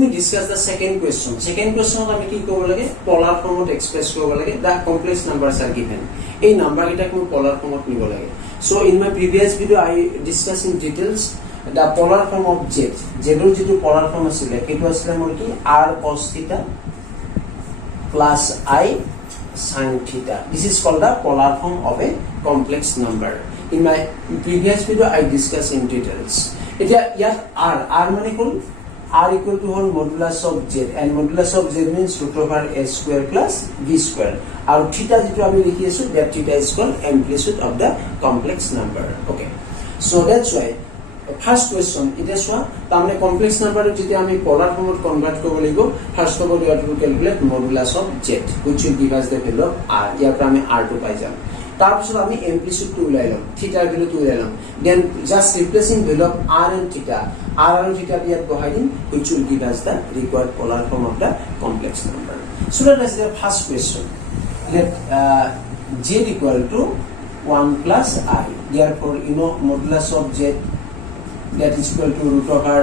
me discuss the second question. Second question আমি কি করব লাগে polar form express করব লাগে the complex numbers are given. এই নাম্বার এটাকে আমি polar form নিব লাগে. So in my previous video I discussed in details the polar form of z. Z এর যেটো polar form আছিল এটো আছিল মোৰ কি r cos theta plus I sin theta. This is called the polar form of a complex number. In my previous video I discussed in details. এতিয়া ইয়াত r মানে কোন r equal to whole modulus of z and modulus of z means root over a square plus b square. Our theta যেটো আমি লিখি আছো that theta is called amplitude of the complex number. Okay, so that's why first question it is what তাহলে complex number যদি আমি polar form convert করব লাগিব first of all we have to calculate modulus of z which will give us the value of r. ইয়াৰ পৰা আমি r2 পাই যাম তারপর আমি amplitude টু উলাইলাম থিটার ভ্যালু টু উলাইলাম then just replacing value of r and theta দিয়াত বহাই দিম which will give us the required polar form of the complex number. So let us the first question. Let z equal to 1 plus I. Therefore you know modulus of z that is equal to root over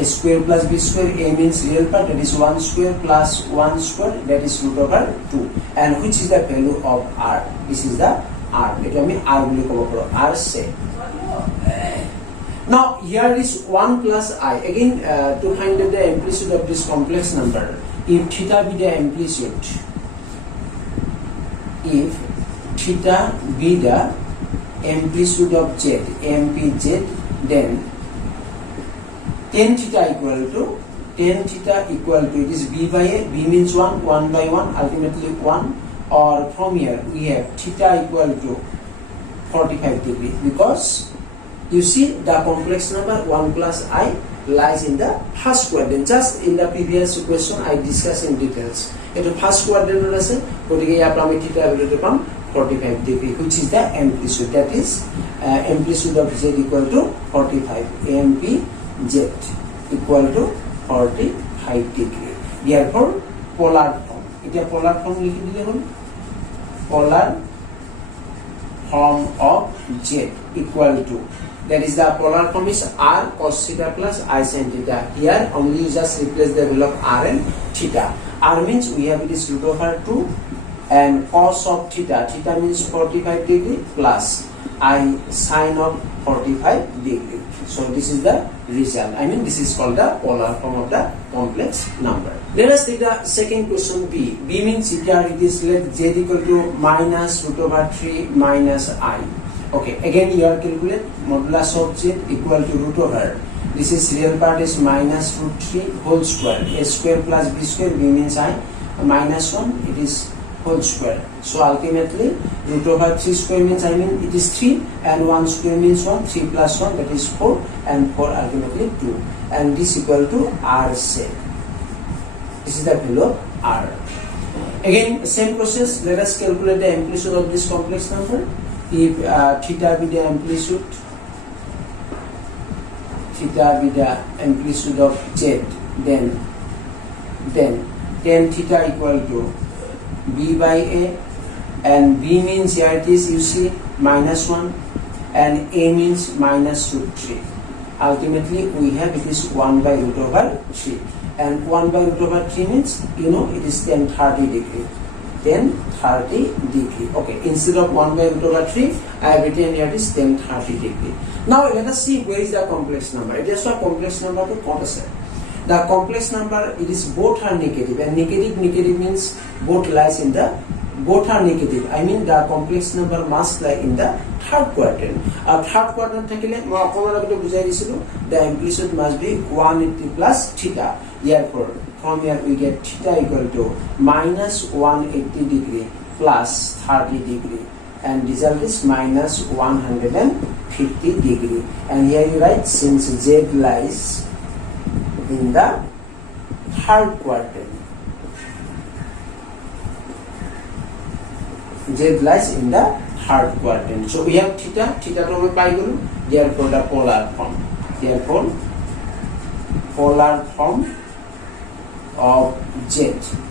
a square plus b square. A means real part, that is 1 square plus 1 square, that is root over 2. And which is the value of r? This is the r. Let me r boli kobo paro r say. Now here is 1 plus I. Again to find the amplitude of this complex number, if theta be the amplitude, if theta be the amplitude of z, ampz, then tan theta equal to it is b by a. B means 1 by 1, ultimately 1. Or from here we have theta equal to 45 degree, because you see the complex number 1 plus I lies in the first quadrant. Just in the previous question I discussed in details. It is first quadrant আছে গতিকে ইয়াৰ পৰা আমি theta ভ্যালুটো palm 45 degree, which is the amplitude, that is amplitude of z equal to 45. Amp z equal to 45 degree. Therefore polar form, এটা polar form লিখি দিলে হল polar form of z equal to, that is the polar form is r cos theta plus I sin theta. Here only you just replace the value of r and theta. R means we have it is root over 2 and cos of theta means 45 degree plus I sin of 45 degree. So this is the result. I mean this is called the polar form of the complex number. Let us take the second question b. B means here it is let z equal to minus root over 3 minus I. Okay, again you are calculate modulus of z equal to root over, this is real part is minus root 3 whole square, a square plus b square, b means I, minus 1 it is whole square. So ultimately root over 3 square means I mean it is 3 and 1 square means 1, 3 plus 1 that is 4 and 4 ultimately 2, and this equal to r say. This is the value of r. Again same process, let us calculate the amplitude of this complex number. If theta be the amplitude of z, then tan theta equal to b by a, and b means here it is you see minus 1 and a means minus root 3. Ultimately we have it is 1 by root over 3, and 1 by root over 3 means you know it is tan 30 degree. Okay, instead of 1 by root over 3 I have written here is tan 30 degree. Now let us see where is the complex number. It is a complex number to what is it? The complex number, it is both are negative, and negative means both lies in the both are negative. I mean the complex number must lie in the third quadrant. Third quadrant থাকিলে মই অকমান আগতে বুজাই দিছিলো the amplitude must be 180 plus theta. Therefore from here we get theta equal to minus 180 degree plus 30 degree, and result is minus 150 degree. And here you write since z lies in the third quadrant, z lies in the third quadrant. So we have theta to we pai golu, therefore the polar form of z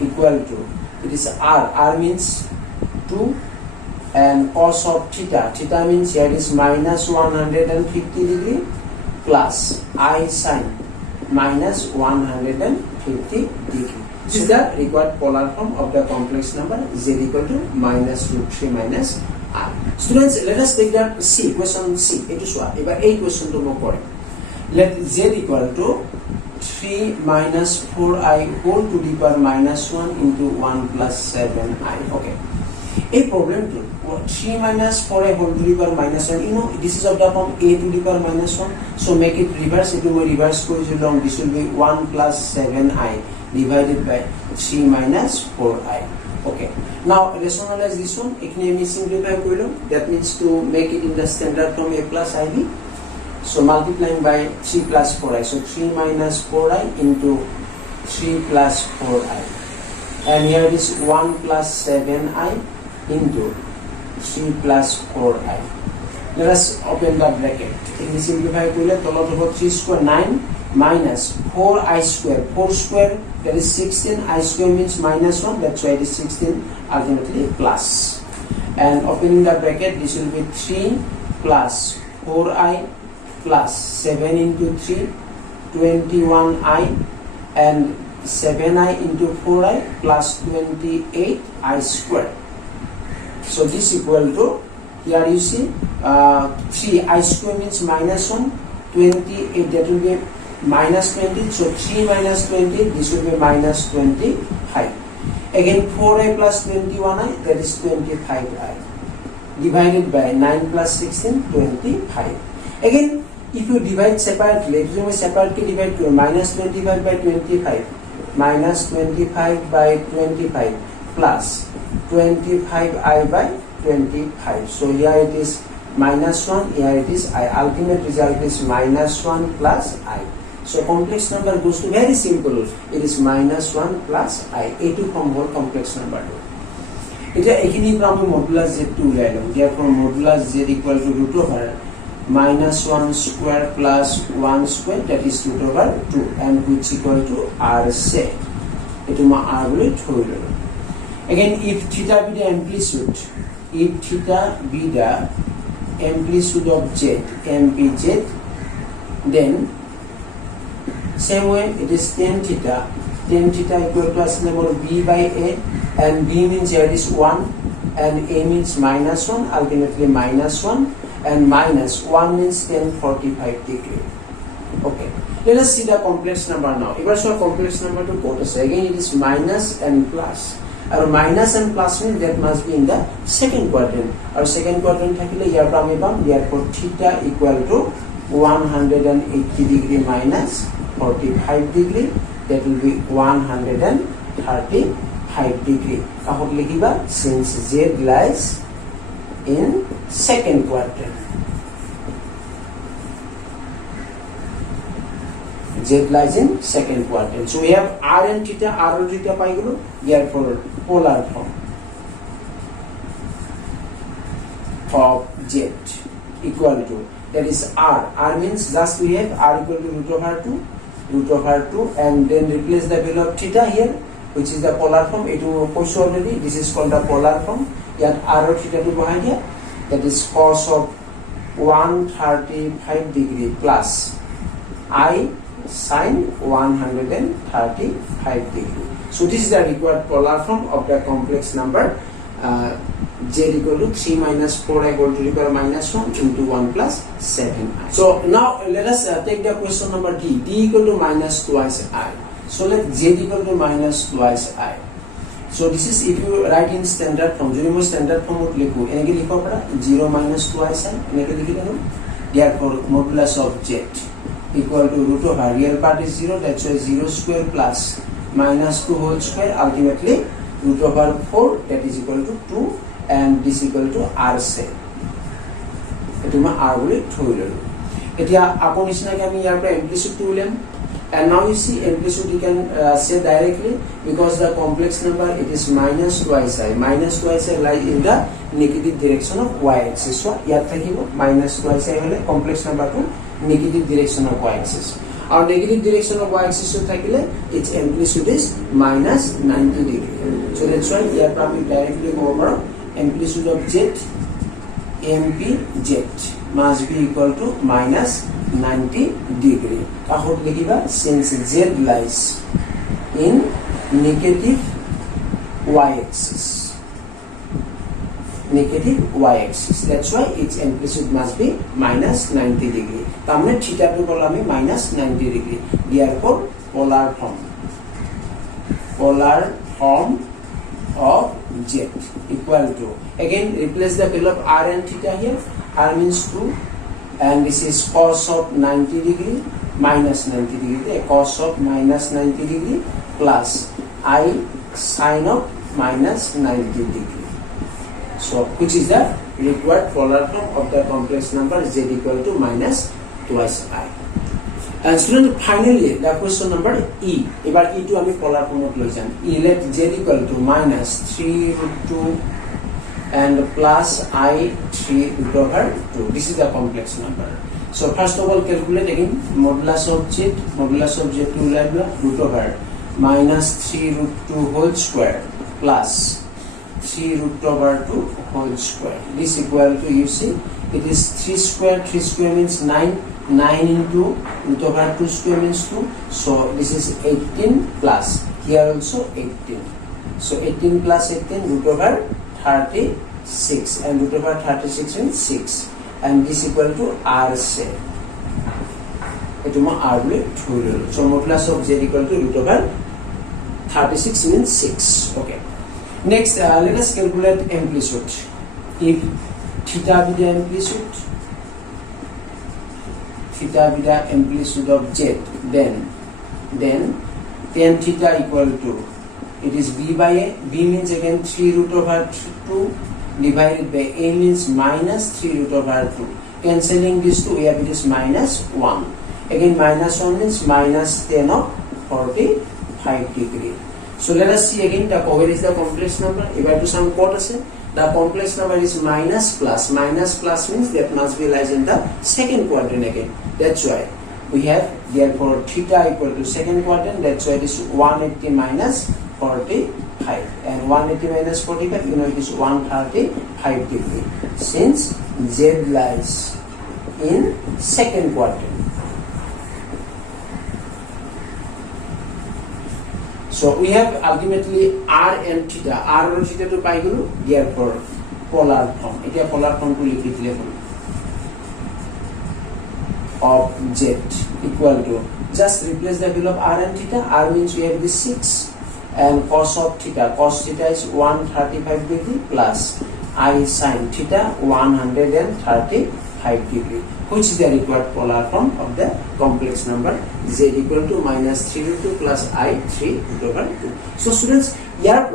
equal to, it is r means 2 and cos of theta means here is minus 150 degree plus I sin minus 150 50 degree. This is the required polar form of the complex number z equal to minus root 3 minus I. Students, let us take the C, question C. It is what? About A question to more correct. Let z equal to 3 minus 4i whole to the power minus 1 into 1 plus 7i. Okay. A problem to 3 minus 4i whole to the power minus 1. You know, this is of the form a to the power minus 1. So make it reverse. It will reverse goes along. This will be 1 plus 7i divided by 3 minus 4i. Okay. Now rationalize this one. Economy simplify korilu. That means to make it in the standard form a plus ib. So multiplying by 3 plus 4i. So 3 minus 4i into 3 plus 4i. And here it is 1 plus 7i into 3 plus 4i. Let us open the bracket. In the simplify korilu, tolot hobo 3 square 9 minus 4i square. 4 square, that is 16. I square means minus 1. That's why it is 16. Ultimately plus. And opening the bracket, this will be 3 plus 4i plus 7 into 3, 21i, and 7i into 4i plus 28i square. So this equal to, here you see 3i square means minus 1, 28, that will be minus 20. So 3 minus 20, this will be minus 25. Again 4i plus 21i, that is 25i, divided by 9 plus 16, 25. Again, if you divide separately, if you separately divide to minus 25 by 25, minus 25 by 25 plus 25i by 25. So here it is minus 1, here it is I. Ultimate result is minus 1 plus I. So complex number goes to very simple. It is minus 1 plus I. A2 from whole complex number. It is modulus z2 value. Therefore modulus z equal to root over minus 1 square plus 1 square, that is root over 2, and which equal to r set. It is r will throw. Again, if theta be the amplitude, if theta be the amplitude of z, mpz, then same way it is tan theta equal to as number b by a, and b means here is 1 and a means minus 1, ultimately minus 1, and minus 1 means tan 45 degree. Okay, let us see the complex number now. If I show complex number to quote us, again it is minus and plus. Our minus and plus means that must be in the second quadrant. Our second quadrant thakile here from above, therefore theta equal to 180 degree minus 45 degree, that will be 135 degree. Kahot likhiba, since z lies in second quadrant. Z lies in second quadrant. So we have r and theta, r and theta pai gelo, therefore polar form of z equal to, that is r. R means just we have r equal to root over 2, and then replace the value of theta here, which is the polar form. It will post already. This is called the polar form. Yet r or theta to behind here, that is cos of 135 degree plus I sin 135 degree. So this is the required polar form of the complex number z equal to 3 minus 4i whole to the power minus 1 into 1 plus 7i. So now let us take the question number D. D equal to minus twice I. So let z equal to minus twice I. So this is if you write in standard form. Jodi moi standard form ot likhu, enake likho para 0 minus twice I, enake likhi denu. Therefore modulus of z equal to root over, real part is 0, that's why 0 square plus minus 2 whole square, ultimately root over 4, that is equal to 2, and this equal to r set. Etu ma r bole thoi lolu. Etia apon isna ke ami yar pra amplitude to ulem, and now you see amplitude you can say directly, because the complex number it is minus twice I. Minus twice I lies in the negative direction of y axis. So yat thakibo minus twice I hole complex number to negative direction of y axis. Our negative direction of y axis to thakile, its amplitude is minus 90 degree. So that's why here we directly go over amplitude of z, mpz must be equal to minus 90 degree. Kahot likhiba, since z lies in negative y-axis. Negative y-axis. That's why its amplitude must be minus 90 degree. তাহলে theta to call আমি minus 90 degree. Therefore, polar form of Z equal to, again replace the value of r and theta here. R means 2 and this is cos of 90 degree minus 90 degree, cos of minus 90 degree plus I sin of minus 90 degree. So which is the required polar form of the complex number Z equal to minus twice I. And student, finally the question number E. এবার E to আমি polar form of লইছাম. E let Z equal to minus 3 root 2 and plus I 3 root over 2. This is the complex number. So first of all calculate again modulus of Z to root over minus 3 root 2 whole square plus 3 root over 2 whole square. This equal to, you see, it is 3 square means 9 into root over 2 square means 2. So this is 18 plus, here also 18. So 18 plus 18 root over 36 and root over 36 means 6 and this equal to R say. So modulus of Z equal to root over 36 means 6. Okay. Next, let us calculate amplitude. If theta be the amplitude of Z, then tan theta equal to, it is B by A. B means again 3 root over 2 divided by A means minus 3 root over 2. Cancelling these two, we have it is minus 1. Again minus 1 means minus 10 of 45 degree. So let us see again where is the complex number. If I do some quote, the complex number is minus plus. Minus plus means that must be lies in the second quadrant again. That's why we have, therefore theta equal to second quadrant. That's why it is 180 minus 45 and 180 minus 45, you know, it is 135 degree since Z lies in second quadrant. So we have ultimately R and theta. R and theta to pi gulu, therefore polar form. It is polar form to liquid level of Z equal to, just replace the value of R and theta. R means we have this 6 and cos of theta. Cos theta is 135 degree plus I sin theta 135 degree. Which is the required polar form of the complex number Z equal to minus 3 root 2 plus I 3 root over 2. So students, here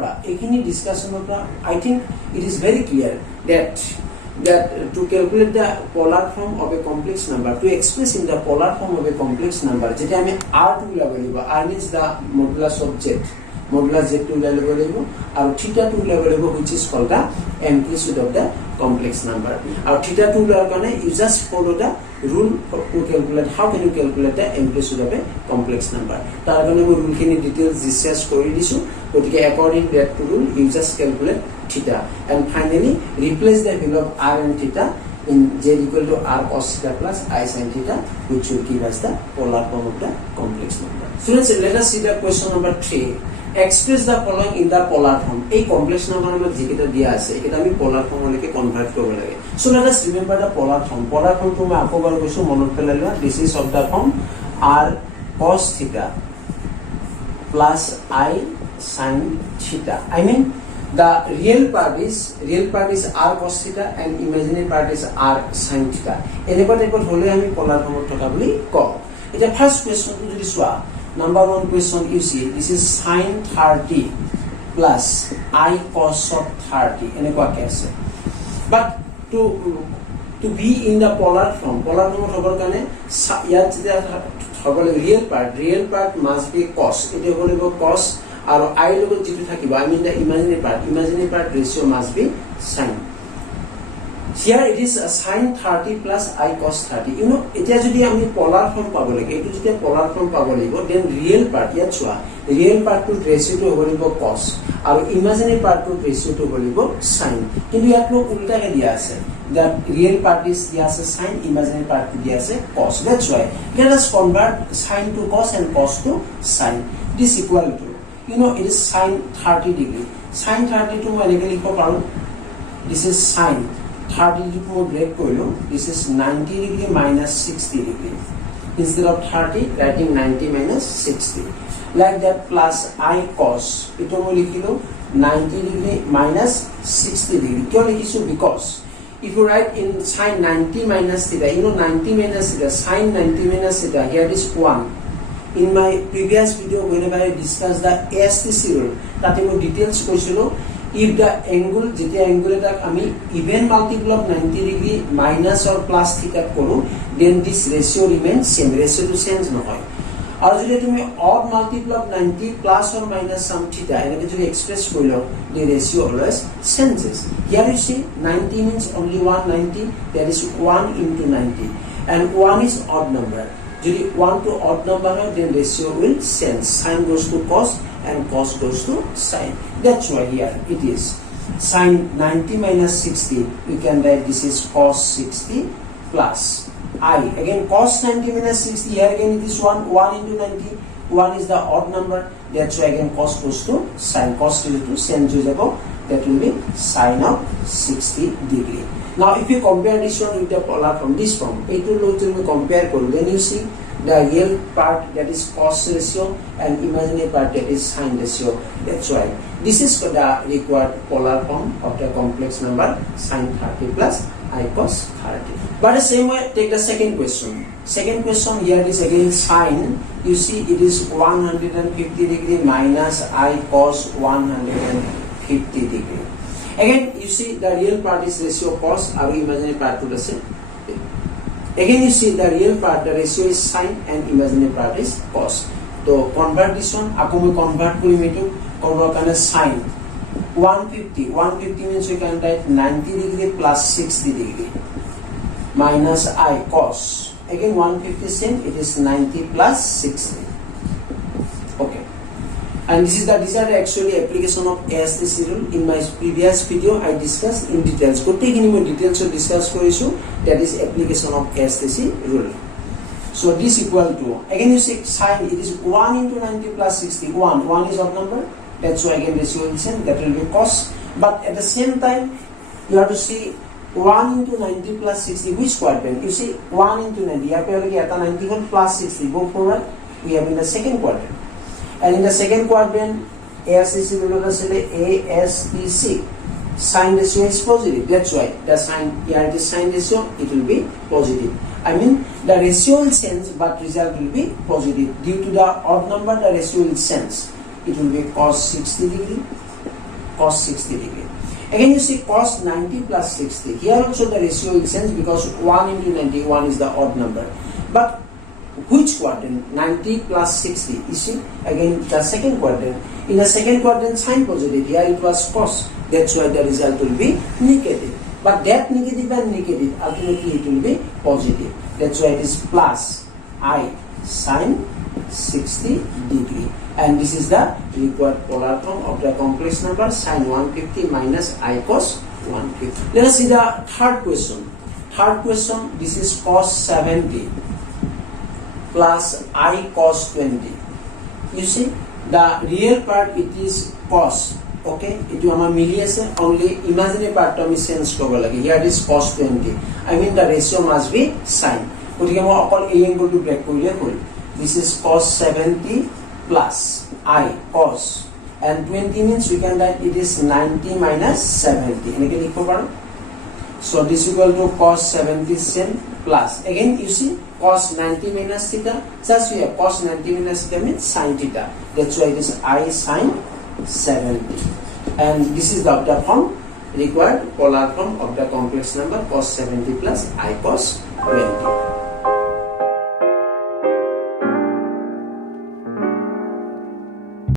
discussion of the, I think it is very clear that to calculate the polar form of a complex number, to express in the polar form of a complex number, যেটা আমি R2 লাগাইব, R means the modulus of Z. Modulus Z2 লাগাইব R theta2 লাগাইব, which is called the amplitude of the complex number. Our theta2 লাগানে, you just follow the rule to calculate how can you calculate the amplitude of a complex number. তার কারণে আমি rule খিনি details discuss কৰি দিছো, গতিকে according that to rule you just calculate theta and finally replace the value of R and theta in Z equal to R cos theta plus I sin theta, which will give us the polar form of the complex number. Students, let us see the question number 3. Express the following in the polar form. A complex number আমরা যেটা দিয়া আছে এটা আমি polar form লৈকে convert কৰিব লাগে. So let us remember the polar form. Polar form to মই আকবাৰ কৈছো, মনত পেলাই লোৱা. This is of the form R cos theta plus I sin theta. I mean the real part is R cos theta and imaginary part is R sin theta. এনেকুৱা টাইপত হলে আমি polar form থকা বুলি কওঁ. এটা ফার্স্ট কোয়েশ্চন যদি চোৱা, number 1 question you see, this is sin 30 plus I cos of 30 এনেকুৱা কে আছে. But to be in the polar form হবৰ কাৰণে ইয়াত যেটা হবলে real part must be cos. এটা হলিব cos আৰু I লগত যেটো থাকিব, I mean the imaginary part ratio must be sin. Here it is a sin 30 plus I cos 30. You know, এতিয়া যদি আমি polar form পাব লাগে, এটো যদি polar form পাব লাগিব, then real part ইয়াত চোৱা, real part to ratio to হলিব cos আৰু imaginary part to ratio to হলিব sin. কিন্তু ইয়াত লোক উল্টাকে দিয়া আছে, that real part is দিয়া আছে sin, imaginary part to দিয়া আছে cos. That's why let us convert sin to cos and cos to sin. This equal to you know it is sine 30 degree. Sine 30 to মই এনেকৈ লিখিব পাৰোঁ, this is sine 30 degree মই break কৰিলোঁ, this is 90 degree minus 60 degree. Instead of 30, writing 90 minus 60. Like that, plus I cos. Ito mo likhilo 90 degree minus 60 degree. Kyo likhisu? Because if you write in sine 90 minus theta, you know 90 minus theta, sine 90 minus theta, here is 1. In my previous video, whenever I discussed the ASTC rule, that I details koisilo. If the angle, jete angle etak ami even multiple of 90 degree minus or plus theta koru, then this ratio remains same. Ratio to change nohoy. Or jodi tumi odd multiple of 90 plus or minus some theta, enake jodi express korilo, the ratio always changes. Here you see 90 means only 190. That is 1 into 90, and 1 is odd number. Jodi 1 to odd number, then ratio will change. Sine goes to cos and cos goes to sine. That's why here it is sine 90 minus 60. You can write this is cos 60 plus I. Again cos 90 minus 60. Here again it is 1 into 90. 1 is the odd number. That's why again cos goes to sine. Cos is to sine to zero. That will be sine of 60 degree. Now if you compare this one with the polar from this form, it will compare. Then you see the real part, that is cos ratio, and imaginary part, that is sine ratio. That's why this is the required polar form of the complex number sine 30 plus I cos 30. But the same way, take the second question. Second question here is again sine. You see it is 150 degree minus I cos 150 degree. Again you see the real part is ratio cos, our imaginary part to the same. Again you see the real part, the ratio is sine, and imaginary part is cos. So convert this one. Ako mo convert kuri meto. Convert kana sine 150. 150 means we can write 90 degree plus 60 degree minus I cos. Again 150 same. It is 90 plus 60. Okay. And these are the actually application of ASTC rule. In my previous video, I discussed in details. Go take any more details to discuss for issue. That is application of ASTC rule. So this equal to, again you see sine, it is 1 into 90 plus 60. 1 is odd number. That's why again ratio will change. That will be cos. But at the same time, you have to see 1 into 90 plus 60. Which quadrant? You see 1 into 90. You have to get 90 plus 60. Go forward. We have in the second quadrant. And in the second quadrant, ASTC will ASTC. Sine ratio is positive. That's why the sine, here it is sine ratio, it will be positive. I mean the ratio will change, but result will be positive. Due to the odd number, the ratio will change. It will be cos 60 degree, cos 60 degree. Again you see cos 90 plus 60. Here also the ratio will change because 1 into 90, 1 is the odd number. But which quadrant? 90 plus 60. You see, again the second quadrant. In the second quadrant, sine positive. Here it was cos. That's why the result will be negative. But that negative and negative, ultimately it will be positive. That's why it is plus I sine 60 degree. And this is the required polar form of the complex number sine 150 minus I cos 150. Let us see the third question. Third question, this is cos 70 plus I cos 20. You see, the real part it is cos. Okay, it is only imaginary part to change. Here it is cos 20. I mean the ratio must be sine. Angle to break. This is cos 70 plus I cos, and 20 means we can write it is 90 minus 70. So this equal to cos 70 same plus, again you see cos 90 minus theta, just we have cos 90 minus theta means sin theta. That's why it is I sin 70. And this is the form, required polar form of the complex number cos 70 plus I cos 20.